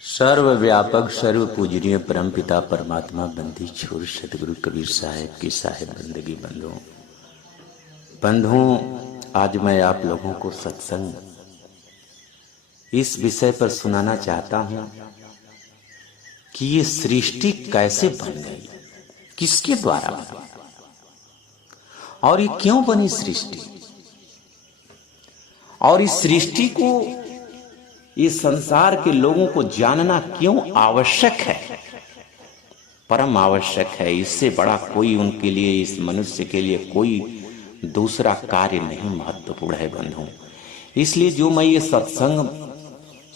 सर्वव्यापक सर्व पूजनीय परम पिता परमात्मा बंदी छोर सतगुरु कबीर साहेब की साहेब बंदगी बंधुओं, आज मैं आप लोगों को सत्संग इस विषय पर सुनाना चाहता हूं कि ये सृष्टि कैसे बन गई, किसके द्वारा बनी और ये क्यों बनी सृष्टि, और इस सृष्टि को, इस संसार के लोगों को जानना क्यों आवश्यक है, परम आवश्यक है। इससे बड़ा कोई उनके लिए, इस मनुष्य के लिए कोई दूसरा कार्य नहीं महत्वपूर्ण है बंधुओं। इसलिए जो मैं ये सत्संग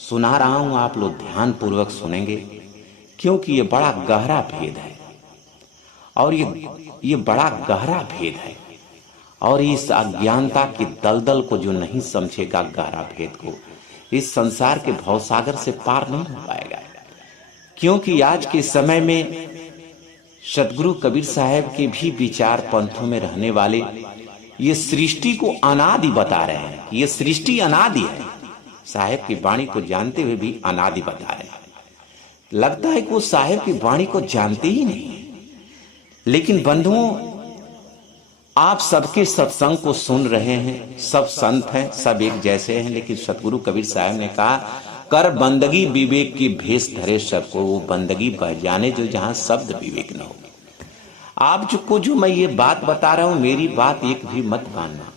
सुना रहा हूं, आप लोग ध्यान पूर्वक सुनेंगे, क्योंकि ये बड़ा गहरा भेद है और ये बड़ा गहरा भेद है। और इस अज्ञानता की दलदल को जो नहीं समझेगा, गहरा भेद को, इस संसार के भवसागर से पार नहीं हो पाएगा। क्योंकि आज के समय में सतगुरु कबीर साहब के भी विचार पंथों में रहने वाले ये सृष्टि को अनादि बता रहे हैं कि ये सृष्टि अनादि है। साहब की वाणी को जानते हुए भी अनादि बता रहे हैं। लगता है कि वो साहब की वाणी को जानते ही नहीं है। लेकिन बंधुओं, आप सबके सत्संग को सुन रहे हैं, सब संत हैं, सब एक जैसे हैं, लेकिन सतगुरु कबीर साहब ने कहा, कर बंदगी विवेक की भेष धरे सबको, वो बंदगी बह जाने जो जहां शब्द विवेक न हो। आप जो मैं ये बात बता रहा हूं, मेरी बात एक भी मत मानना,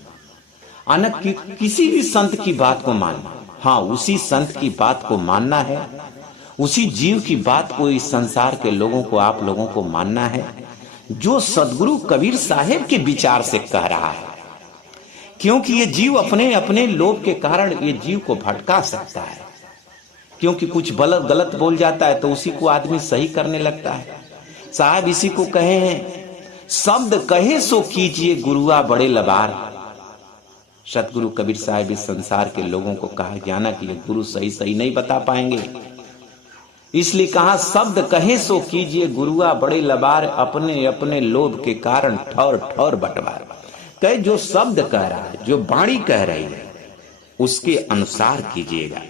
अनक किसी भी संत की बात को मानना। हाँ, उसी संत की बात को मानना है, उसी जीव की बात को इस संसार के लोगों को, आप लोगों को मानना है जो सतगुरु कबीर साहेब के विचार से कह रहा है। क्योंकि ये जीव अपने अपने लोभ के कारण ये जीव को भटका सकता है। क्योंकि कुछ गलत बोल जाता है तो उसी को आदमी सही करने लगता है। साहब इसी को कहे हैं, शब्द कहे सो कीजिए गुरुआ बड़े लबार। सतगुरु कबीर साहब इस संसार के लोगों को कहा, जाना कि ये गुरु सही नहीं बता पाएंगे, इसलिए कहा शब्द कहे सो कीजिए गुरुआ बड़े लबार, अपने अपने लोभ के कारण ठौर ठौर बंटवार। कहे जो शब्द कह रहा है, जो वाणी कह रही है, उसके अनुसार कीजिएगा।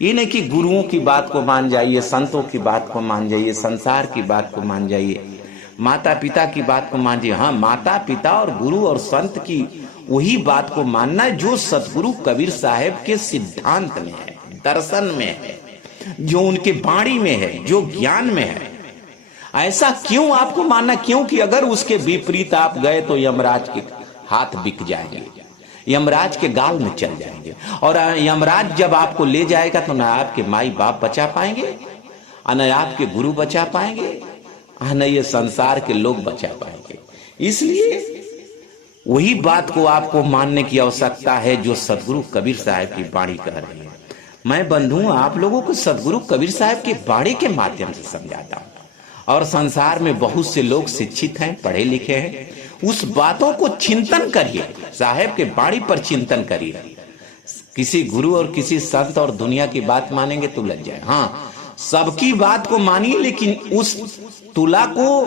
ये नहीं कि गुरुओं की बात को मान जाइए, संतों की बात को मान जाइए, संसार की बात को मान जाइए, माता पिता की बात को मान जाइए। हाँ, माता पिता और गुरु और संत की वही बात को मानना जो सतगुरु कबीर साहेब के सिद्धांत में है, दर्शन में है, जो उनके वाणी में है, जो ज्ञान में है। ऐसा क्यों आपको मानना? क्योंकि अगर उसके विपरीत आप गए तो यमराज के हाथ बिक जाएंगे, यमराज के गाल में चल जाएंगे। और यमराज जब आपको ले जाएगा तो न आपके माई बाप बचा पाएंगे, न आपके गुरु बचा पाएंगे, न ये संसार के लोग बचा पाएंगे। इसलिए वही बात को आपको मानने की आवश्यकता है जो सतगुरु कबीर साहब की वाणी कह रही है। मैं बंधु आप लोगों को सतगुरु कबीर साहब के वाणी के माध्यम से समझाता हूं। और संसार में बहुत से लोग शिक्षित हैं, पढ़े लिखे हैं, उस बातों को चिंतन करिए, साहब के वाणी पर चिंतन करिए। किसी गुरु और किसी संत और दुनिया की बात मानेंगे तो लग जाए। हाँ, सबकी बात को मानिए, लेकिन उस तुला को,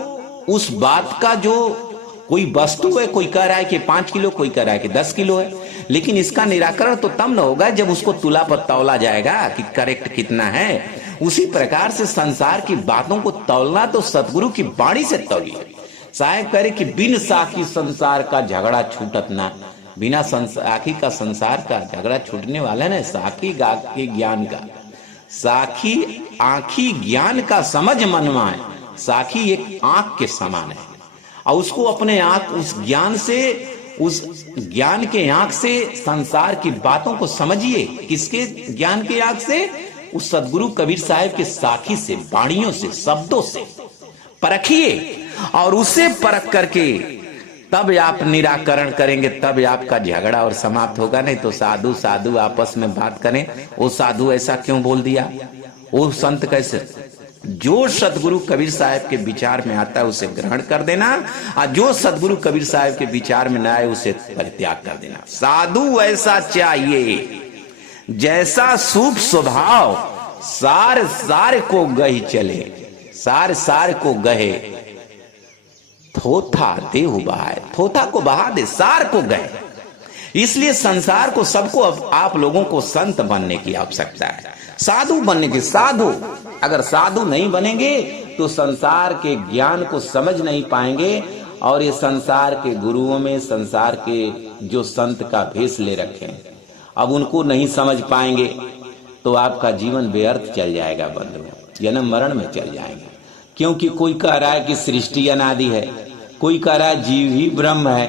उस बात का जो कोई वस्तु है, कोई कह रहा है कि 5 किलो, कोई कह रहा है कि 10 किलो है, लेकिन इसका निराकरण तो तब न होगा जब उसको तुला पर तौला जाएगा कि करेक्ट कितना है। उसी प्रकार से संसार की बातों को तौलना तो सतगुरु की वाणी से तौलिए। साहब कह रहे कि बिन साखी संसार का झगड़ा छूटत ना, बिना साखी का संसार का झगड़ा छूटने वाला ना, साखी के ज्ञान का, साखी आंखी ज्ञान का समझ मनवाए। साखी एक आंख के समान है और उसको अपने आंख, उस ज्ञान से, उस ज्ञान के आंख से संसार की बातों को समझिए। किसके ज्ञान के आंख से? उस सतगुरु कबीर साहब के साखी से, वाणियों से, शब्दों से परखिए और उसे परख करके तब आप निराकरण करेंगे, तब आपका झगड़ा और समाप्त होगा। नहीं तो साधु साधु आपस में बात करें, वो साधु ऐसा क्यों बोल दिया, वो संत कैसे। जो सतगुरु कबीर साहब के विचार में आता है उसे ग्रहण कर देना, और जो सतगुरु कबीर साहब के विचार में न आए उसे परित्याग कर देना। साधु ऐसा चाहिए जैसा शुभ स्वभाव, सार सार को गही चले, सार सार को गहे, थोथा देहु बहाए, थोथा को बहा दे, सार को गहे। इसलिए संसार को सबको आप लोगों को संत बनने की आवश्यकता है, साधु बनने की। साधु अगर साधु नहीं बनेंगे तो संसार के ज्ञान को समझ नहीं पाएंगे, और ये संसार के गुरुओं में संसार के जो संत का भेष ले रखे हैं, अब उनको नहीं समझ पाएंगे तो आपका जीवन व्यर्थ चल जाएगा बंधु, जन्म मरण में चल जाएंगे। क्योंकि कोई कह रहा है कि सृष्टि अनादि है, कोई कह रहा है जीव ही ब्रह्म है,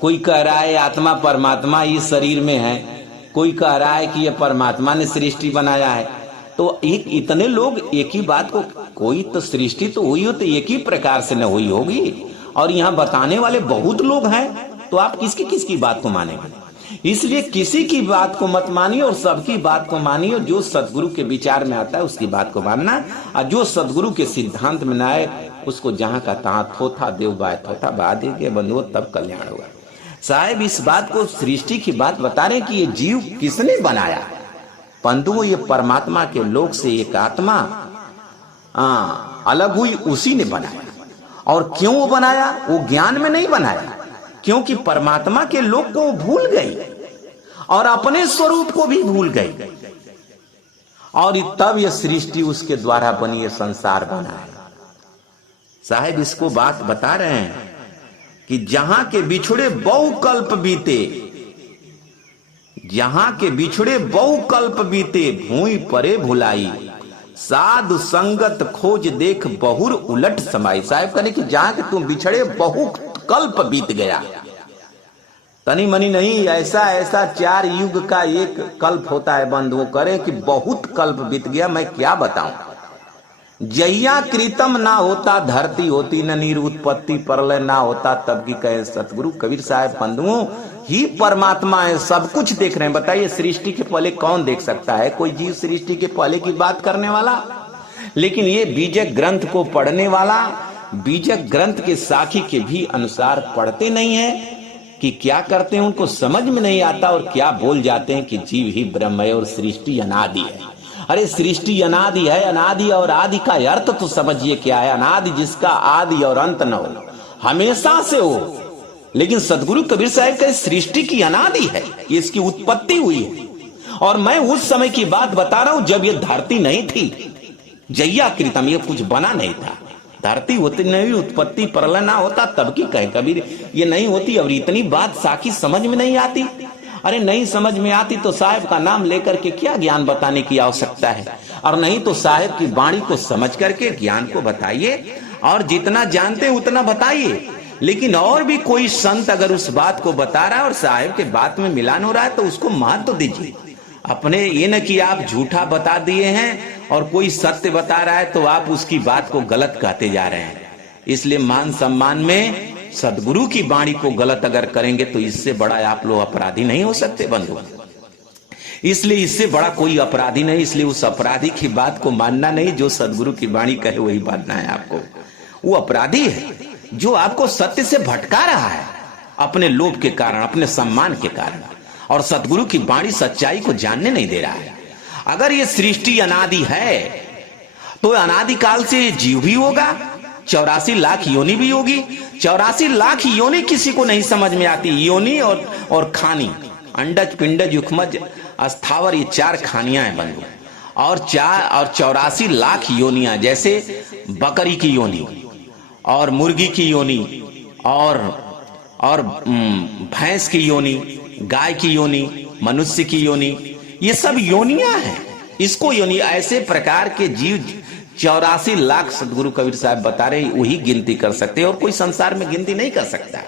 कोई कह रहा है आत्मा परमात्मा इस शरीर में है, कोई कह रहा है कि ये परमात्मा ने सृष्टि बनाया है। तो इतने लोग एक ही बात को, कोई तो सृष्टि तो हुई हो तो एक ही प्रकार से न हुई होगी, और यहाँ बताने वाले बहुत लोग हैं, तो आप किसकी बात को मानेंगे? इसलिए किसी की बात को मत मानिए और सबकी बात को मानिए। जो सदगुरु के विचार में आता है उसकी बात को मानना, और जो सदगुरु के सिद्धांत में न आए उसको जहां का तहां थोथा देव बाय थोथा बहा देंगे बंधुओं, तब कल्याण होगा। साहब इस बात को, सृष्टि की बात बता रहे कि ये जीव किसने बनाया? बंधुओं ये परमात्मा के लोक से एक आत्मा अलग हुई, उसी ने बनाया। और क्यों वो बनाया? वो ज्ञान में नहीं बनाया, क्योंकि परमात्मा के लोक को भूल गई और अपने स्वरूप को भी भूल गई, और तब ये सृष्टि उसके द्वारा बनी, ये संसार बना है। साहब इसको बात बता रहे हैं कि जहां के बिछड़े बहु कल्प बीते, जहां के बिछड़े बहु कल्प बीते, भूमि परे भुलाई, साधु संगत खोज देख बहुर उलट समाई। साहब कहने कि जहां के तुम बिछड़े बहु कल्प बीत गया, तनी मनी नहीं, ऐसा 4 युग का एक कल्प होता है बंधुओं, करे कि बहुत कल्प बीत गया। मैं क्या बताऊं, जहिया कृतम ना होता धरती होती, न नीर उत्पत्ति प्रलय ना होता तब की कहे सतगुरु कबीर साहब। बंधुओं ही परमात्मा है, सब कुछ देख रहे हैं। बताइए सृष्टि के पहले कौन देख सकता है? कोई जीव सृष्टि के पहले की बात करने वाला? लेकिन ये बीजक ग्रंथ को पढ़ने वाला बीजक ग्रंथ के साखी के भी अनुसार पढ़ते नहीं है कि क्या करते हैं, उनको समझ में नहीं आता, और क्या बोल जाते हैं कि जीव ही ब्रह्म है और सृष्टि अनादि है। अरे सृष्टि अनादि है, अनादि और आदि का अर्थ तो समझिए क्या है। अनादि जिसका आदि और अंत न हो, हमेशा से हो। लेकिन सदगुरु कबीर साहब का सृष्टि की अनादि है, इसकी उत्पत्ति हुई है। और मैं उस समय की बात बता रहा हूं जब ये धरती नहीं थी, जैया कृतम, ये कुछ बना नहीं था, धरती होती नहीं, उत्पत्ति प्रलय ना होता तब की कहे कबीर, ये नहीं होती। और इतनी बात साखी समझ में नहीं आती। अरे नहीं समझ में आती तो साहब का नाम लेकर के क्या ज्ञान बताने की आवश्यकता है, और नहीं तो साहब की वाणी को समझ करके ज्ञान को बताइए, और जितना जानते उतना बताइए। लेकिन और भी कोई संत अगर उस बात को बता रहा है और साहब के बात में मिलान हो रहा है तो उसको महत्व दीजिए। अपने ये न कि आप झूठा बता दिए हैं और कोई सत्य बता रहा है तो आप उसकी बात को गलत कहते जा रहे हैं। इसलिए मान सम्मान में सदगुरु की वाणी को गलत अगर करेंगे तो इससे बड़ा आप लोग अपराधी नहीं हो सकते बंधु। इसलिए इससे बड़ा कोई अपराधी नहीं, इसलिए उस अपराधी की बात को मानना नहीं, जो सदगुरु की वाणी कहे वही मानना है आपको। वो अपराधी है जो आपको सत्य से भटका रहा है अपने लोभ के कारण, अपने सम्मान के कारण, और सदगुरु की वाणी सच्चाई को जानने नहीं दे रहा है। अगर ये सृष्टि अनादि है तो अनादि काल से जीव भी होगा, 84 लाख योनि भी होगी। 84 लाख योनि किसी को नहीं समझ में आती। योनि और खानी, अंडज पिंडज युग्मज अस्थावर, ये 4 खानियां हैं बंधु, और 84 लाख योनियां, जैसे बकरी की योनि और मुर्गी की योनि और भैंस की योनि, गाय की योनि, मनुष्य की योनि, ये सब योनियां हैं। इसको योनि, ऐसे प्रकार के जीव 84 लाख सदगुरु कबीर साहब बता रहे, वही गिनती कर सकते हैं, और कोई संसार में गिनती नहीं कर सकता,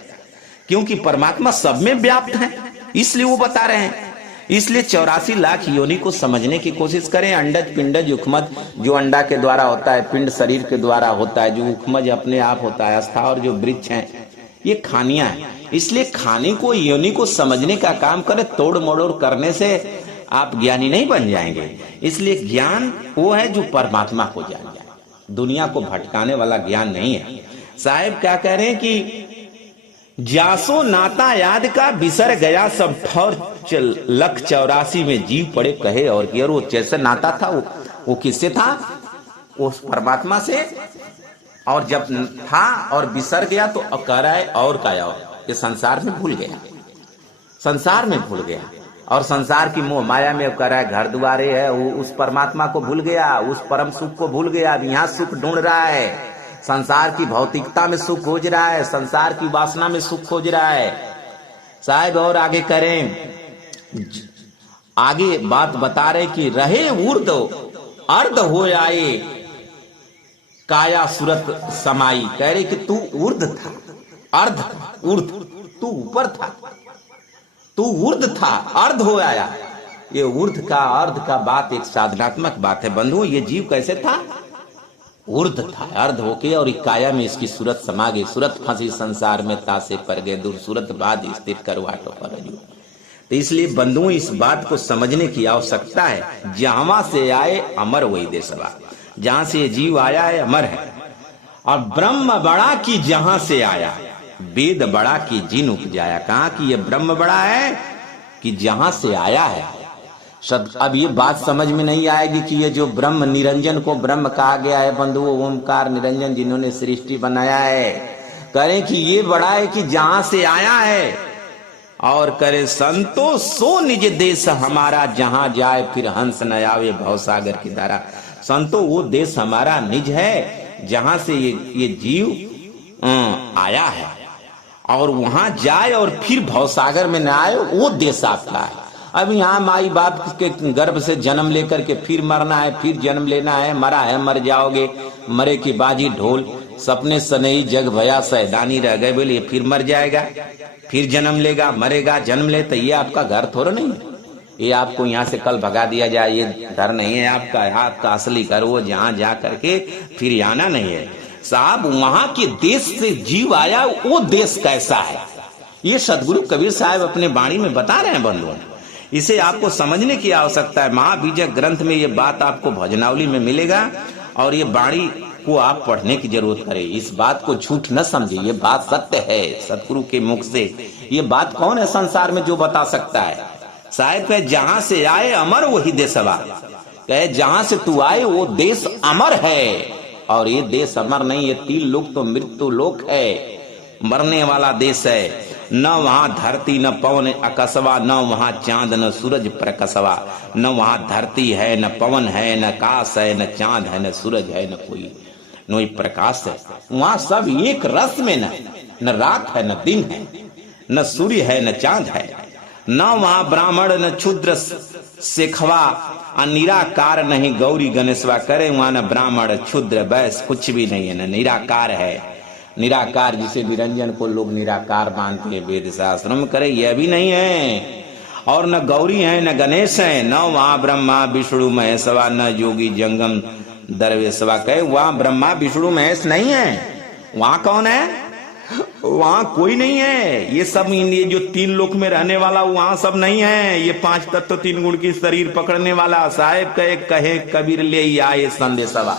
क्योंकि परमात्मा सब में व्याप्त है, इसलिए वो बता रहे हैं। इसलिए 84 लाख योनि को समझने की कोशिश करें। अंडज पिंडज युग्मज, जो अंडा के द्वारा होता है, पिंड शरीर के द्वारा होता है, जो युग्मज अपने आप होता है, आस्था और जो वृक्ष हैं ये खानियां हैं। इसलिए खाने को, योनि को समझने का काम करें। तोड़ मड़ोड़ करने से आप ज्ञानी नहीं बन जाएंगे। इसलिए ज्ञान वो है जो परमात्मा को जान जाए, दुनिया को भटकाने वाला ज्ञान नहीं है। साहब क्या कह रहे हैं कि जासो नाता याद का बिसर गया सब ठौर, 184 में जीव पड़े कहे और कि वो जैसे नाता था वो किससे था? उस परमात्मा से। और जब था और बिसर गया तो कह रहा है और का और, ये संसार में भूल गया। संसार में भूल गया और संसार की मोह माया में कर रहा है, घर दुआरे है, वो उस परमात्मा को भूल गया, उस परम सुख को भूल गया। अब यहाँ सुख ढूंढ रहा है, संसार की भौतिकता में सुख खोज रहा है, संसार की वासना में सुख खोज रहा है। साहब और आगे करें, आगे बात बता रहे कि रहे ऊर्ध अर्ध हो आए काया सूरत समाई। कह रहे कि तू ऊर्ध था, अर्ध ऊर्ध, तू ऊपर था, तू ऊर्ध था, अर्ध हो आया। ये ऊर्ध का अर्ध का बात एक साधनात्मक बात है बंधुओं। ये जीव कैसे था? ऊर्ध था, अर्ध होके, और काया में इसकी सूरत समा गई। सूरत फंसी संसार में तासे पर गए दूर, सूरत बाद स्थिर करवाटो पर। तो इसलिए बंधुओं इस बात को समझने की आवश्यकता है। जहां से आए अमर वही देशवा, जहां से ये जीव आया है अमर है। और ब्रह्म बड़ा की जहां से आया, वेद बड़ा की जिन उपजाया। कहा कि ये ब्रह्म बड़ा है कि जहां से आया है। अब ये बात समझ में नहीं आएगी कि ये जो ब्रह्म निरंजन को ब्रह्म कहा गया है बंधुओं, ओमकार निरंजन जिन्होंने सृष्टि बनाया है, करें कि ये बड़ा है कि जहां से आया है। और करे संतो सो निज देश हमारा, जहां जाए फिर हंस न आवे भवसागर की धारा। संतो वो देश हमारा निज है जहां से ये जीव आया है, और वहां जाए और फिर भवसागर में न आए, वो देश आपका है। अब यहाँ माई बाप के गर्भ से जन्म लेकर के फिर मरना है, फिर जन्म लेना है, मरा है मर जाओगे, मरे की बाजी ढोल, सपने सनई जग भया सैदानी रह गए, बोले फिर मर जाएगा, फिर जन्म लेगा, मरेगा, जन्म ले। तो ये आपका घर थोड़ा नहीं, ये आपको यहाँ से कल भगा दिया जाए, ये घर नहीं है आपका। आपका असली घर वो जहाँ जा करके फिर आना नहीं है साहब। वहां के देश से जीव आया, वो देश कैसा है, ये सदगुरु कबीर साहब अपने वाणी में बता रहे हैं बंधुओं। इसे आपको समझने की आवश्यकता है। महाबीजक ग्रंथ में ये बात आपको भजनावली में मिलेगा, और ये वाणी को आप पढ़ने की जरूरत करें। इस बात को झूठ न समझे, ये बात सत्य है सतगुरु के मुख से। ये बात कौन है संसार में जो बता सकता है? शायद कहे जहां से आए अमर वही देशवा, कहे जहां से तू आए वो देश अमर है। और ये देश अमर नहीं, ये 3 लोक तो मृत्यु लोक है, मरने वाला देश है। न वहां धरती न पवन अकसवा, न वहां चांद न सूरज प्रकसवा। न वहां धरती है, न पवन है, न काश है, न चांद है, न सूरज है, न कोई प्रकाश है। वहां सब एक रस में न रात है, न दिन है, न सूर्य है, न चांद है। न वहां ब्राह्मण न क्षुद्र शेखवा, निराकार नहीं गौरी गणेशवा। करे वहां न ब्राह्मण क्षुद्र वैश्य कुछ भी नहीं है, न निराकार है। निराकार जिसे निरंजन को लोग निराकार मानते हैं वेद शास्त्रों में, करे यह भी नहीं है। और न गौरी है, न गणेश है। न वहां ब्रह्मा विष्णु महेशवा, न योगी जंगम दरवेशवा। कहे वहां ब्रह्मा विष्णु महेश नहीं है। वहां कौन है? वहां कोई नहीं है। ये सब ये जो 3 लोक में रहने वाला वहां सब नहीं है। ये 5 तत्व 3 गुण की शरीर पकड़ने वाला साहेब कहे कबीर ले आए संदेशवा।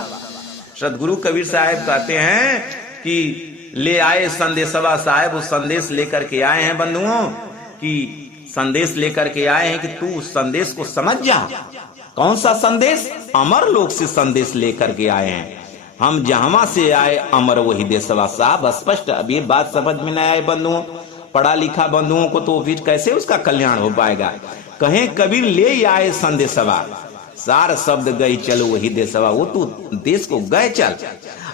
सदगुरु कबीर साहब कहते हैं कि ले आए संदेशवा। साहब उस संदेश लेकर के आए हैं बंधुओं, कि संदेश लेकर के आए हैं कि तू उस संदेश को समझ जा। कौन सा संदेश? अमर लोक से संदेश लेकर के आए हैं हम, जहां से आए अमर वही देशवा। साहब स्पष्ट अब ये बात समझ में न आए बंधुओं, पढ़ा लिखा बंधुओं को, तो फिर कैसे उसका कल्याण हो पाएगा? कहें कबीर ले आए संदेशवा, सार शब्द गई चलो वही देशवा। वो तू देश को गए चल,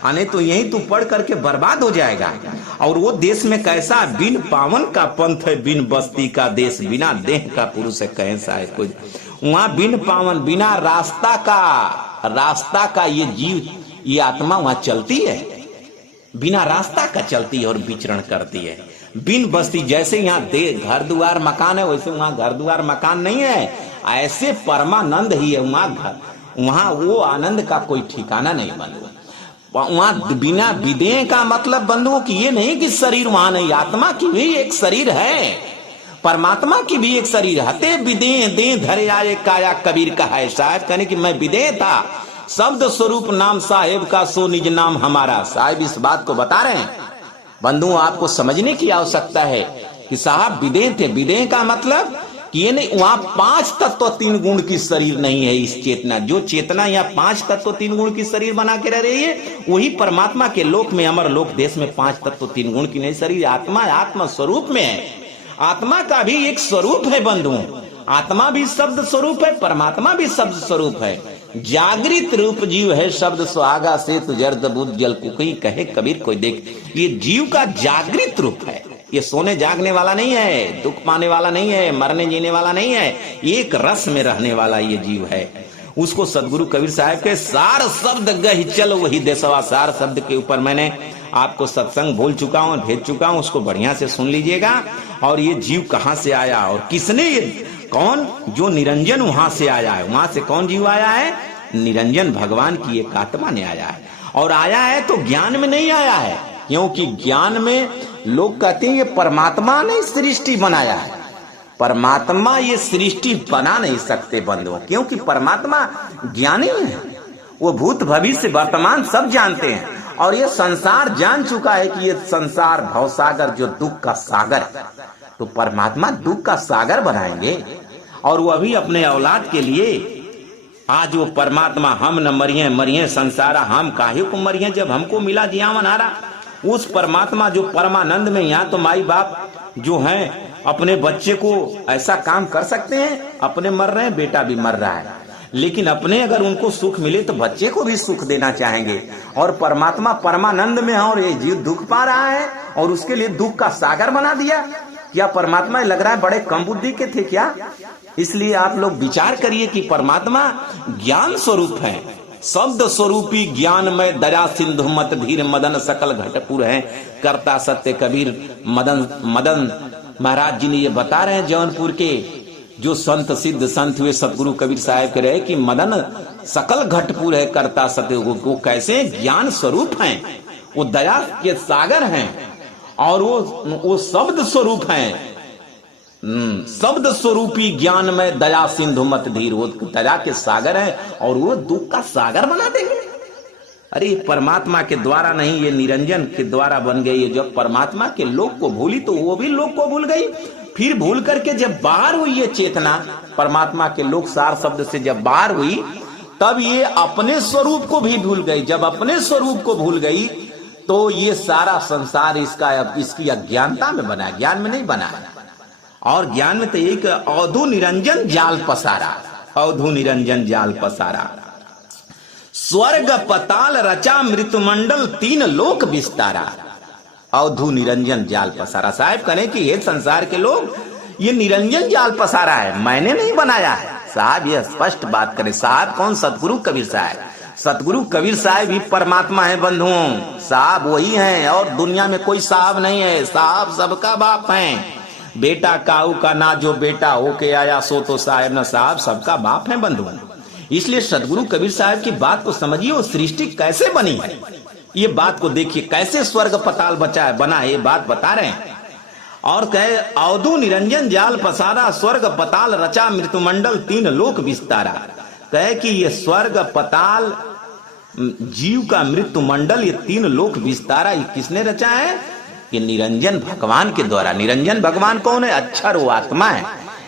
आने तो यही तू पढ़ करके बर्बाद हो जाएगा। और वो देश में कैसा? बिन पावन का पंथ है, बिन बस्ती का देश, बिना देह का पुरुष है, कहें साहब कुछ। वहां बिन पावन, बिना रास्ता का ये जीव, ये आत्मा वहां चलती है, बिना रास्ता का चलती है और विचरण करती है। बिन बस्ती, जैसे यहाँ घर द्वार मकान है, वैसे वहां घर द्वार मकान नहीं है। ऐसे परमानंद ही है वहां वो आनंद का कोई ठिकाना नहीं बंधुओं। वहां बिना विदेह का मतलब बंधुओं की ये नहीं कि शरीर वहां नहीं, आत्मा की भी एक शरीर है, परमात्मा की भी एक शरीर। हते विदेह दे धरे आए काया, कबीर का है। साहब कहने कि मैं विदेह था, शब्द स्वरूप नाम साहेब का, सो निज नाम हमारा। साहब इस बात को बता रहे हैं बंधुओं, आपको समझने की आवश्यकता है कि साहब विदेह थे। विदेह का मतलब कि ये नहीं, वहां 5 तत्व 3 गुण की शरीर नहीं है। इस चेतना, जो चेतना यहाँ 5 तत्व 3 गुण की शरीर बना के रह रही है, वही परमात्मा के लोक में, अमर लोक देश में 5 तत्व 3 गुण की नहीं शरीर, आत्मा आत्मा स्वरूप में है। आत्मा का भी एक स्वरूप है बंधुओं, आत्मा भी शब्द स्वरूप है, परमात्मा भी शब्द स्वरूप है। जागृत रूप जीव है शब्द सुहागा से तुजर्द बुद्ध जल कुकई कहे कबीर कोई देख। ये जीव का जागृत रूप है, ये सोने जागने वाला नहीं है, दुख पाने वाला नहीं है, मरने जीने वाला नहीं है, एक रस में रहने वाला ये जीव है। उसको सदगुरु कबीर साहब के सार शब्द गहि चल वही देसवा, सार शब्द के ऊपर मैंने आपको सत्संग बोल चुका हूं, भेज चुका हूं, उसको बढ़िया से सुन लीजिएगा। और ये जीव कहां से आया और किसने, ये कौन, जो निरंजन वहां से आया है, वहां से कौन जीव आया है, निरंजन भगवान की एक आत्मा ने आया है। और आया है तो ज्ञान में नहीं आया है, क्योंकि ज्ञान में लोग कहते हैं ये परमात्मा ने सृष्टि बनाया है। परमात्मा ये सृष्टि बना नहीं सकते बंधुओं, क्योंकि परमात्मा ज्ञानी है, वो भूत भविष्य वर्तमान सब जानते हैं। और ये संसार जान चुका है कि ये संसार भवसागर जो दुख का सागर है, तो परमात्मा दुख का सागर बनाएंगे। और वो अभी अपने औलाद के लिए आज वो परमात्मा हम न मरिए मरिए संसारा हम काहे को मरिए जब हमको मिला जियावन हारा। उस परमात्मा जो परमानंद में, यहाँ तो माई बाप जो हैं अपने बच्चे को ऐसा काम कर सकते हैं, अपने मर रहे हैं, बेटा भी मर रहा है, लेकिन अपने अगर उनको सुख मिले तो बच्चे को भी सुख देना चाहेंगे। और परमात्मा परमानंद में है और ये जीव दुख पा रहा है और उसके लिए दुख का सागर बना दिया। क्या परमात्मा लग रहा है बड़े कम बुद्धि के थे क्या? इसलिए आप लोग विचार करिए कि परमात्मा ज्ञान स्वरूप है, शब्द स्वरूपी ज्ञान में दया सिंधु मत धीर मदन सकल घटपुर है करता सत्य कबीर। मदन महाराज जी ने ये बता रहे हैं, जौनपुर के जो संत सिद्ध संत हुए सतगुरु कबीर साहब के रहे कि मदन सकल घटपुर है करता सत्य। वो कैसे ज्ञान स्वरूप हैं, वो दया के सागर हैं और वो शब्द स्वरूप हैं। शब्द स्वरूपी ज्ञान में दया सिंधु मत धीर, वो दया के सागर है और वो दुख का सागर बना देंगे। अरे परमात्मा के द्वारा नहीं, ये निरंजन के द्वारा बन गई है। जब परमात्मा के लोक को भूली तो वो भी लोक को भूल गई। फिर भूल करके जब बाहर हुई ये चेतना, परमात्मा के लोक सार शब्द से जब बाहर हुई, तब ये अपने स्वरूप को भी भूल गई। जब अपने स्वरूप को भूल गई तो ये सारा संसार इसकी अज्ञानता में बना, ज्ञान में नहीं बना। और ज्ञान में तो एक अवधु निरंजन जाल पसारा, अवधु निरंजन जाल पसारा। स्वर्ग पताल रचा मृत्युमंडल तीन लोक विस्तारा, अवधु निरंजन जाल पसारा। साहब कहें कि ये संसार के लोग ये निरंजन जाल पसारा है, मैंने नहीं बनाया है। साहब ये स्पष्ट बात करें। साहब कौन? सतगुरु कबीर साहब। सतगुरु कबीर साहब ही परमात्मा है बंधुओं, साहब वही हैं और दुनिया में कोई साहब नहीं है। साहब सबका बाप है, बेटा काऊ का ना जो बेटा होके आया सो तो साहब न साहब, सबका बाप है बंधुओं। इसलिए सतगुरु कबीर साहब की बात को समझिए, वो सृष्टि कैसे बनी है ये बात को देखिए, कैसे स्वर्ग पताल बना है ये बात बता रहे हैं। और कहे अवधु निरंजन जाल पसारा, स्वर्ग पताल रचा मृत्युमंडल तीन लोक विस्तारा। कहे कि ये स्वर्ग पताल जीव का मृत्युमंडल ये तीन लोक विस्तारा, ये किसने रचा है? ये निरंजन भगवान के द्वारा। निरंजन भगवान कौन है? अक्षर वो आत्मा है,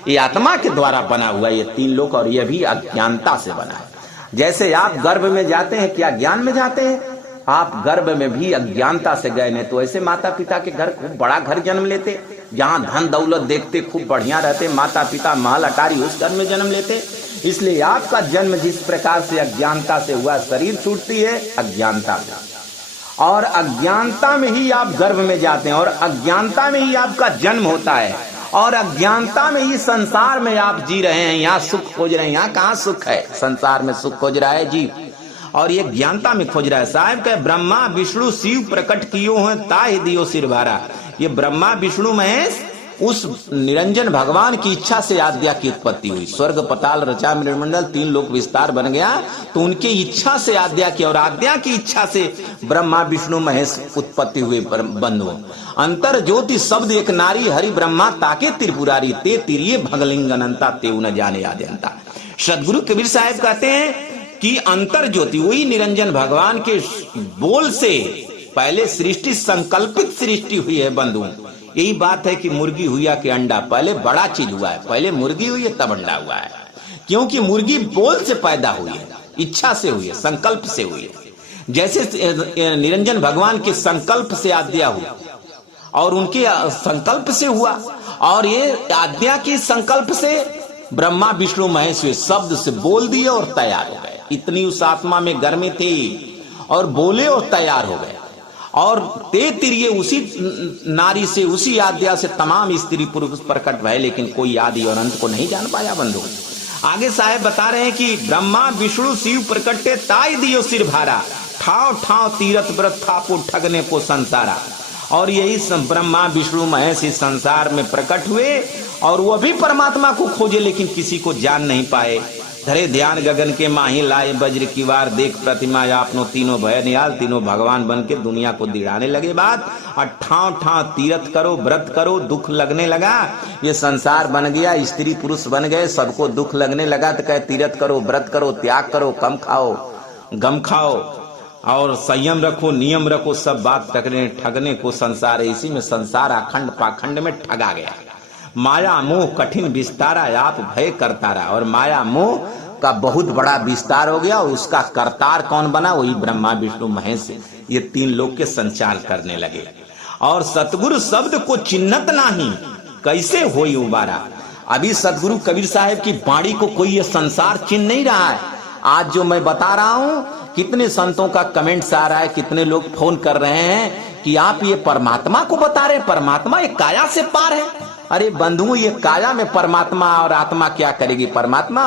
ये आत्मा के द्वारा बना हुआ ये तीन लोक, और ये भी अज्ञानता से बना है। जैसे आप गर्भ में जाते हैं, क्या ज्ञान में जाते हैं? आप गर्भ में भी अज्ञानता से गए, नहीं तो ऐसे माता पिता के घर खूब बड़ा घर जन्म लेते, जहाँ धन दौलत देखते खूब बढ़िया रहते, माता पिता महल अटारी उस घर में जन्म लेते। इसलिए आपका जन्म जिस प्रकार से अज्ञानता से हुआ, शरीर छूटती है अज्ञानता से, और अज्ञानता में ही आप गर्भ में जाते हैं, और अज्ञानता में ही आपका जन्म होता है, और अज्ञानता में ही संसार में आप जी रहे हैं। यहाँ सुख खोज रहे हैं, यहाँ कहाँ सुख है? संसार में सुख खोज रहा है जीव, और ये ज्ञानता में खोज रहा है। साहब कहे ब्रह्मा विष्णु शिव प्रकट कियो हैं ताहि दियो सिर भारा। ये ब्रह्मा विष्णु महेश उस निरंजन भगवान की इच्छा से आद्या की उत्पत्ति हुई। स्वर्ग पताल रचा मृत्युमंडल तीन लोक विस्तार बन गया, तो उनके इच्छा से आद्या की, और आद्या की इच्छा से ब्रह्मा विष्णु महेश उत्पत्ति हुए। बंधुओं, अंतर ज्योति शब्द एक नारी हरि ब्रह्मा ताके त्रिपुरारी, ते तिरिये भगलिंग अनंता ते न जाने आद्यंता। सदगुरु कबीर साहब कहते हैं कि अंतर ज्योति वही निरंजन भगवान के बोल से पहले सृष्टि संकल्पित सृष्टि हुई है बंधुओं। यही बात है कि मुर्गी हुई या कि अंडा, पहले बड़ा चीज हुआ है, पहले मुर्गी हुई है तब अंडा हुआ है, क्योंकि मुर्गी बोल से पैदा हुई है, इच्छा से हुई है, संकल्प से हुई है। जैसे निरंजन भगवान के संकल्प से आद्या हुआ और उनके संकल्प से हुआ, और ये आज्ञा की संकल्प से ब्रह्मा विष्णु महेश शब्द से बोल दिए और तैयार हो गए। इतनी उस आत्मा में गर्मी थी और बोले और तैयार हो गए। और ते तिरिये उसी नारी से, उसी आज्ञा से तमाम स्त्री पुरुष प्रकट भय, लेकिन कोई आदि और अंत को नहीं जान पाया। बंधु आगे साहेब बता रहे हैं कि ब्रह्मा विष्णु शिव प्रकटे ताई दियो सिर भारा, ठाव ठाव तीरथ व्रत थापो ठगने को संसारा। और यही ब्रह्मा विष्णु महेश इस संसार में प्रकट हुए और वो भी परमात्मा को खोजे, लेकिन किसी को जान नहीं पाए। धरे ध्यान गगन के माही लाए वज्र की वार, देख प्रतिमा आपनो तीनों भय निहाल, तीनों भगवान बन के दुनिया को दिड़ाने लगे बात। और ठाव ठाव तीरथ करो व्रत करो, दुख लगने लगा। ये संसार बन गया, स्त्री पुरुष बन गए, सबको दुख लगने लगा तो कहे तीरथ करो व्रत करो त्याग करो, कम खाओ गम खाओ और संयम रखो नियम रखो, सब बात ठगने को संसार है। इसी में संसार अखंड पाखंड में ठगा गया। माया मोह कठिन विस्तारा, आप भय करतारा। और माया मोह का बहुत बड़ा विस्तार हो गया और उसका करतार कौन बना? वही ब्रह्मा विष्णु महेश, ये तीन लोग के संचार करने लगे। और सतगुरु शब्द को चिन्हत नहीं, कैसे होई उबारा। अभी सतगुरु कबीर साहब की वाणी को कोई ये संसार चिन्ह नहीं रहा है। आज जो मैं बता रहा हूं, कितने संतों का कमेंट्स आ रहा है, कितने लोग फोन कर रहे हैं कि आप ये परमात्मा को बता रहे हैं, परमात्मा ये काया से पार है। अरे बंधुओं, ये काया में परमात्मा और आत्मा क्या करेगी? परमात्मा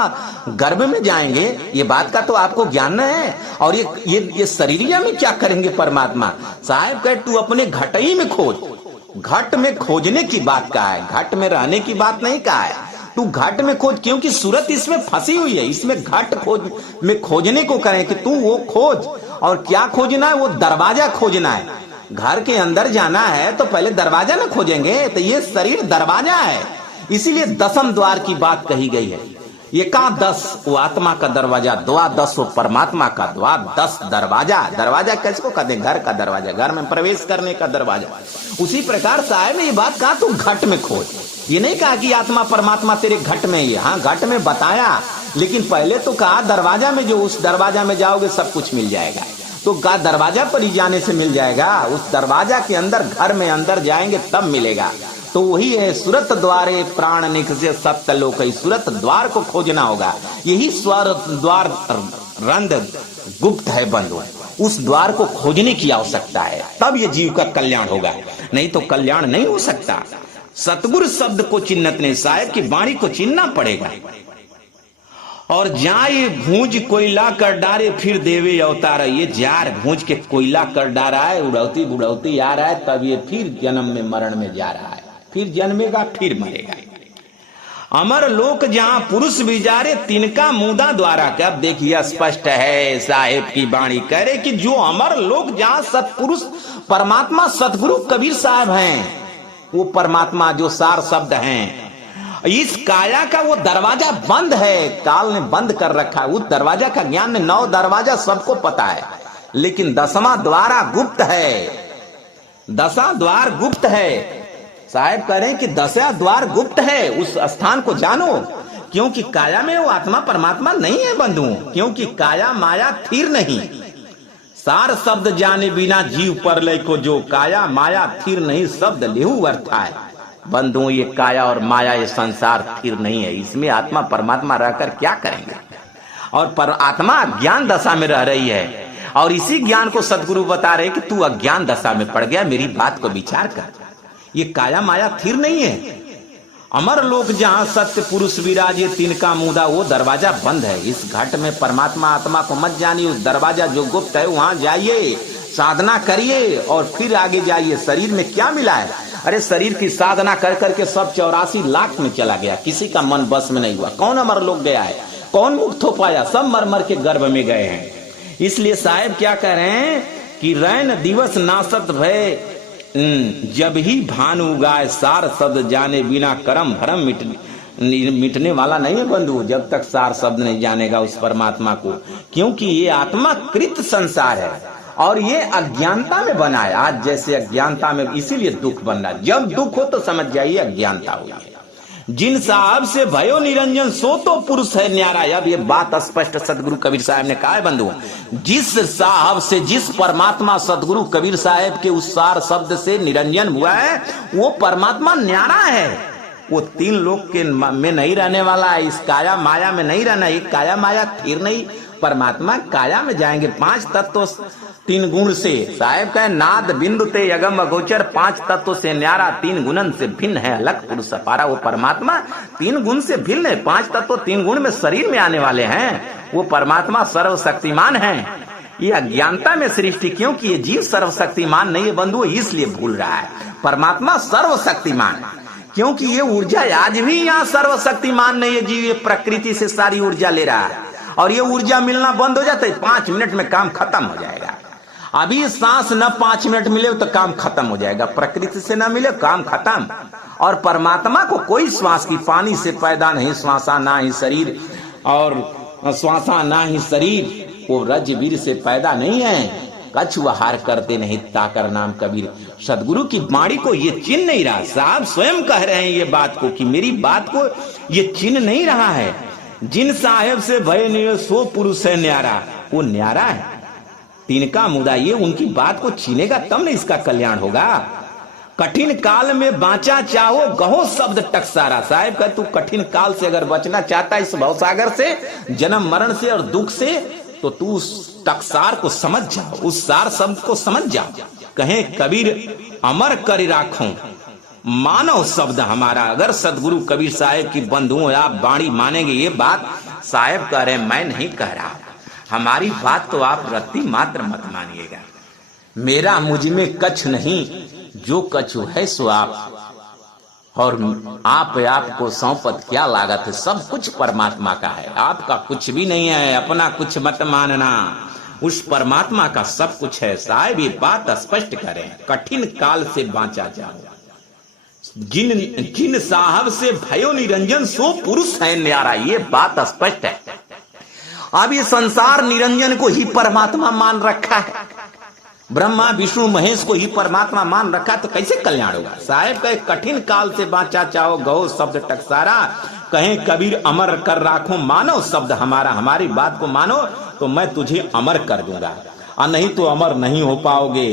गर्भ में जाएंगे, ये बात का तो आपको ज्ञान है। और ये शरीरिया में क्या करेंगे परमात्मा? साहब कहे तू अपने घटई में खोज। घट में खोजने की बात का है, घट में रहने की बात नहीं कहा है। तू घट में खोज, क्योंकि सूरत इसमें फंसी हुई है। इसमें घट खोज में खोजने को करें कि तू वो खोज। और क्या खोजना है? वो दरवाजा खोजना है। घर के अंदर जाना है तो पहले दरवाजा ना खोजेंगे, तो ये शरीर दरवाजा है। इसीलिए 10वें द्वार की बात कही गई है। एकादश वो आत्मा का दरवाजा, द्वादश वो परमात्मा का द्वार, 10 दरवाजा। दरवाजा किसको कहते हैं? घर का दरवाजा, घर में प्रवेश करने का दरवाजा। उसी प्रकार साहब ने ये बात कहा तू घट में खोज। ये नहीं कहा कि आत्मा परमात्मा तेरे घट में ही है। हाँ, घट में बताया, लेकिन पहले तो कहा दरवाजा में, जो उस दरवाजा में जाओगे सब कुछ मिल जाएगा। तो दरवाजा पर ही जाने से मिल जाएगा, उस दरवाजा के अंदर घर में अंदर जाएंगे तब मिलेगा। तो वही है सुरत द्वारे प्राण निकसे सप्तलोक, सुरत द्वार को खोजना होगा। यही स्वर द्वार रंध गुप्त है बंधु, उस द्वार को खोजने की आवश्यकता है, तब ये जीव का कल्याण होगा, नहीं तो कल्याण नहीं हो सकता। सतगुरु शब्द को चिन्हत नहीं, साहेब की वाणी को चिन्हना पड़ेगा। और जाए भूंज कोयला कर डारे फिर देवे अवतार, ये जार भूंज के कोयला कर डारा है, उड़ौती बुढ़ौती आ रहा है, तब ये फिर जन्म में मरण में जा रहा है, फिर जन्मेगा फिर मरेगा। अमर लोक जहां पुरुष विचारे तिनका मुदा द्वारा, क्या देखिए स्पष्ट है साहेब की वाणी कह रहे कि जो अमर लोक जहां सतपुरुष परमात्मा सतगुरु कबीर साहब हैं, वो परमात्मा जो सार शब्द हैं, इस काया का वो दरवाजा बंद है, काल ने बंद कर रखा है। उस दरवाजा का ज्ञान में 9 दरवाजा सबको पता है, लेकिन 10वां द्वारा गुप्त है। 10वां द्वार गुप्त है। साहेब कह रहे हैं कि 10वां द्वार गुप्त है, उस स्थान को जानो। क्योंकि काया में वो आत्मा परमात्मा नहीं है बंधुओं, क्योंकि काया माया थीर नहीं। सार शब्द जाने बिना जीव पर लय को जो, काया माया थीर नहीं शब्द लेहू अर्था है। बंधुओं, ये काया और माया ये संसार स्थिर नहीं है, इसमें आत्मा परमात्मा रहकर क्या करेंगे? और पर आत्मा ज्ञान दशा में रह रही है, और इसी ज्ञान को सदगुरु बता रहे कि तू अज्ञान दशा में पड़ गया, मेरी बात को विचार कर। ये काया माया स्थिर नहीं है। अमर लोक जहां सत्य पुरुष विराजे तिनका मुदा, वो दरवाजा बंद है। इस घट में परमात्मा आत्मा को मत जानिए, उस दरवाजा जो गुप्त है वहां जाइए, साधना करिए और फिर आगे जाइए। शरीर में क्या मिला है? अरे शरीर की साधना कर करके सब 84 लाख में चला गया, किसी का मन बस में नहीं हुआ। कौन अमर लोग गया है? कौन मुक्त हो पाया? सब मर मर के गर्भ में गए हैं। इसलिए साहेब क्या कह रहे हैं कि रैन दिवस नासत भय, जब ही भानु उगाए सार शब्द जाने बिना कर्म भरम मिटने वाला नहीं है बंधु, जब तक सार शब्द नहीं जानेगा उस परमात्मा को। क्योंकि ये आत्मा कृत संसार है और ये अज्ञानता में बना है। आज जैसे अज्ञानता में, इसीलिए दुख बन रहा है। जब दुख हो तो समझ जाइए अज्ञानता हुई है। जिन साहब से भयो निरंजन सो तो पुरुष है न्यारा। अब ये बात स्पष्ट सदगुरु कबीर साहब ने कहा है बंधु, जिस साहब से, जिस परमात्मा सदगुरु कबीर साहब के उस सार शब्द से निरंजन हुआ है, वो परमात्मा न्यारा है। वो तीन लोक के में नहीं रहने वाला है, इस काया माया में नहीं रहना। एक काया माया फिर नहीं, परमात्मा काया में जाएंगे। पांच तत्व तीन गुण से, साहेब कहे नाद बिंदु ते यगम अगोचर, पांच तत्व से न्यारा, तीन गुणन से भिन्न है अलग पुरुष अपारा। वो परमात्मा तीन गुण से भिन्न है, पांच तत्व तीन गुण में शरीर में आने वाले हैं। वो परमात्मा सर्वशक्तिमान है। ये अज्ञानता में सृष्टि, क्योंकि ये जीव सर्वशक्तिमान नहीं है बंधु, इसलिए भूल रहा है। परमात्मा सर्वशक्तिमान, क्योंकि ये ऊर्जा आज भी यहाँ सर्वशक्तिमान नहीं है। जीव ये प्रकृति से सारी ऊर्जा ले रहा है, और ये ऊर्जा मिलना बंद हो जाता है 5 मिनट में काम खत्म हो जाएगा। अभी सांस न 5 मिनट मिले तो काम खत्म हो जाएगा, प्रकृति से न मिले काम खत्म। और परमात्मा को कोई श्वास की पानी से पैदा नहीं, श्वासा ना ही शरीर, और श्वासा ना ही शरीर, वो रजवीर से पैदा नहीं है। कछुआहार करते नहीं ताकर नाम कबीर। सदगुरु की वाणी को ये चिन्ह नहीं रहा। साहब स्वयं कह रहे हैं ये बात को, कि मेरी बात को ये चिन्ह नहीं रहा है। जिन साहेब से भय नहीं सो पुरुष है न्यारा, वो न्यारा है। तिनका मुदा ये उनकी बात को छीनेगा तब न इसका कल्याण होगा। कठिन काल में बांचा चाहो गहो शब्द टकसारा। साहेब का तू कठिन काल से अगर बचना चाहता है, इस भवसागर से, जन्म मरण से और दुख से, तो तू उस टकसार को समझ जाओ, उस सार शब्द को समझ जाओ। कहें कबीर अमर कर राखो मानव शब्द हमारा। अगर सदगुरु कबीर साहेब की बंधुओं आप वाणी मानेंगे, ये बात साहेब कह रहे हैं, मैं नहीं कह रहा। हमारी बात तो आप रत्ती मात्र मत मानिएगा। मेरा मुझ में कछ नहीं, जो कछु है सो आप, और आपको सौंपत क्या लागत है। सब कुछ परमात्मा का है, आपका कुछ भी नहीं है। अपना कुछ मत मानना, उस परमात्मा का सब कुछ है। साहिब ये बात स्पष्ट करें, कठिन काल से बांचा जाओ। जिन साहब से भयो निरंजन सो पुरुष है न्यारा, ये बात स्पष्ट है। अब ये संसार निरंजन को ही परमात्मा मान रखा है, ब्रह्मा विष्णु महेश को ही परमात्मा मान रखा, तो कैसे कल्याण होगा। साहेब कहे कठिन काल से बांचा चाहो गहो शब्द टकसारा। कहें कबीर अमर कर राखो मानव शब्द हमारा। हमारी बात को मानो तो मैं तुझे अमर कर दूंगा, और नहीं तो अमर नहीं हो पाओगे।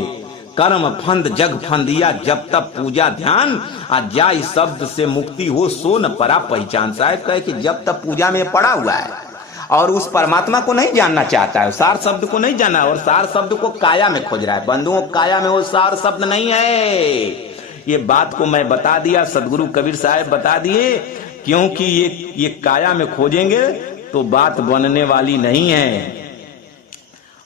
कर्म फंद जग फंदिया, जब तक पूजा ध्यान, जाय शब्द से मुक्ति हो सो न परा पहचान। साहेब कहे कि जब तक पूजा में पड़ा हुआ है और उस परमात्मा को नहीं जानना चाहता है, सार शब्द को नहीं जाना, और सार शब्द को काया में खोज रहा है। बंधुओं, काया में वो सार शब्द नहीं है। ये बात को मैं बता दिया, सदगुरु कबीर साहब बता दिए, क्योंकि ये काया में खोजेंगे तो बात बनने वाली नहीं है।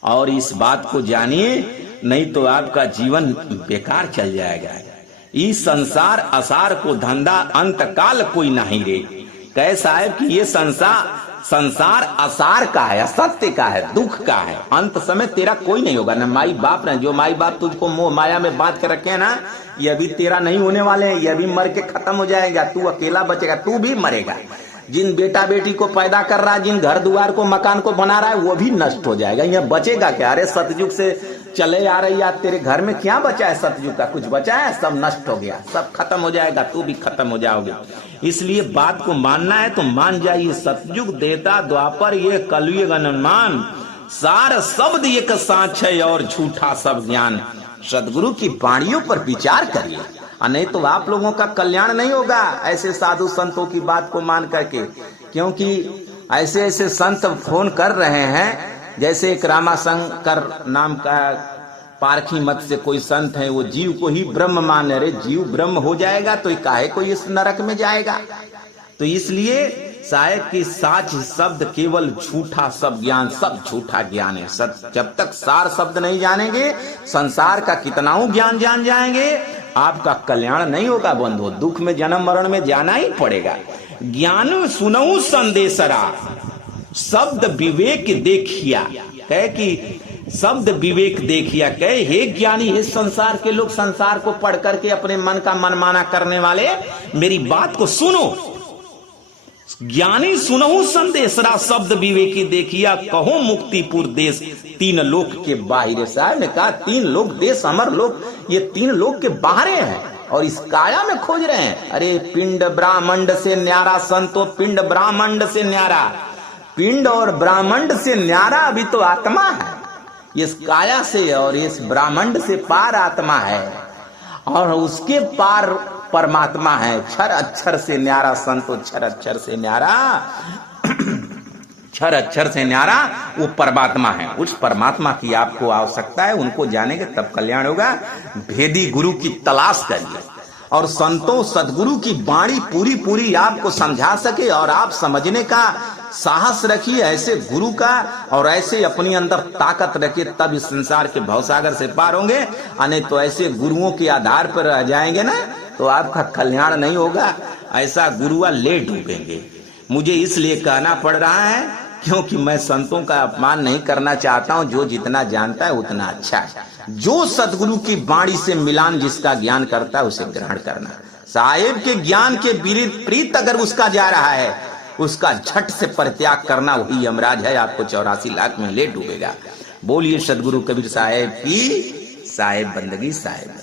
और इस बात को जानिए, नहीं तो आपका जीवन बेकार चल जाएगा। इस संसार असार को धंधा अंत काल कोई नहीं रे। कहे साहब कि ये संसार असार का है, असत्य का है, दुख का है। अंत समय तेरा कोई नहीं होगा। न माई बाप, न जो माई बाप तुझको मोह माया में बांध के रखे हैं ना, ये अभी तेरा नहीं होने वाले हैं। ये अभी मर के खत्म हो जाएगा, तू अकेला बचेगा, तू भी मरेगा। जिन बेटा बेटी को पैदा कर रहा है, जिन घर द्वार को मकान को बना रहा है, वो भी नष्ट हो जाएगा। यहाँ बचेगा क्या। अरे सतयुग से चले आ रही याद, तेरे घर में क्या बचा है सतयुग का, कुछ बचा है, सब नष्ट हो गया, सब खत्म हो जाएगा, तू भी खत्म हो जाओगे। इसलिए बात को मानना है तो मान जाइए। सतयुग देता द्वापर ये कलयुग अनुमान, सार शब्द एक साँच है और झूठा सब ज्ञान। सदगुरु की वाणियों पर विचार करिए, नहीं तो आप लोगों का कल्याण नहीं होगा ऐसे साधु संतों की बात को मान करके। क्योंकि ऐसे ऐसे संत फोन कर रहे हैं, जैसे एक रामाशंकर नाम का पारखी मत से कोई संत है, वो जीव को ही ब्रह्म माने। अरे जीव ब्रह्म हो जाएगा तो काहे को इस नरक में जाएगा। तो इसलिए साहेब की साच शब्द केवल झूठा सब ज्ञान, सब झूठा ज्ञान है। जब तक सार शब्द नहीं जानेंगे, संसार का कितनाऊ ज्ञान जान जाएंगे, आपका कल्याण नहीं होगा बंधु। दुख में जन्म मरण में जाना ही पड़ेगा। ज्ञान सुनऊ संदेशरा, शब्द विवेक देखिया। कहे कि शब्द विवेक देखिया, कहे हे ज्ञानी, हे संसार के लोग, संसार को पढ़ करके अपने मन का मनमाना करने वाले, मेरी बात को सुनो। ज्ञानी सुनहु संदेशरा, शब्द विवेकी देखिया, कहो मुक्तिपुर देश तीन लोक के बाहर। साहब ने कहा 3 लोक देश, अमर लोक, ये 3 लोक के बाहर हैं और इस काया में खोज रहे हैं। अरे पिंड ब्राह्मंड से न्यारा संतो, पिंड ब्राह्मंड से न्यारा, पिंड और ब्राह्मंड से न्यारा अभी तो आत्मा है। इस काया से और इस ब्राह्मंड से पार आत्मा है, और उसके पार परमात्मा है। क्षर अक्षर से न्यारा संतो, क्षर अक्षर से न्यारा, क्षर अक्षर से न्यारा वो परमात्मा है। उस परमात्मा की आपको आवश्यकता है, उनको जानेंगे तब कल्याण होगा। भेदी गुरु की तलाश करिए और संतों सदगुरु की वाणी पूरी पूरी आपको समझा सके और आप समझने का साहस रखिए ऐसे गुरु का, और ऐसे अपने अंदर ताकत रखिए, तब इस संसार के भवसागर से पार होंगे। नहीं तो ऐसे गुरुओं के आधार पर रह जाएंगे ना तो आपका कल्याण नहीं होगा। ऐसा गुरुआ ले डूबेंगे। मुझे इसलिए कहना पड़ रहा है क्योंकि मैं संतों का अपमान नहीं करना चाहता हूं। जो जितना जानता है उतना अच्छा है। जो सदगुरु की वाणी से मिलान जिसका ज्ञान करता है उसे ग्रहण करना। साहेब के ज्ञान के विपरीत अगर उसका जा रहा है उसका झट से परित्याग करना, वही यमराज है, आपको 84 लाख में ले डूबेगा। बोलिए सदगुरु कबीर साहेब की साहेब बंदगी साहेब।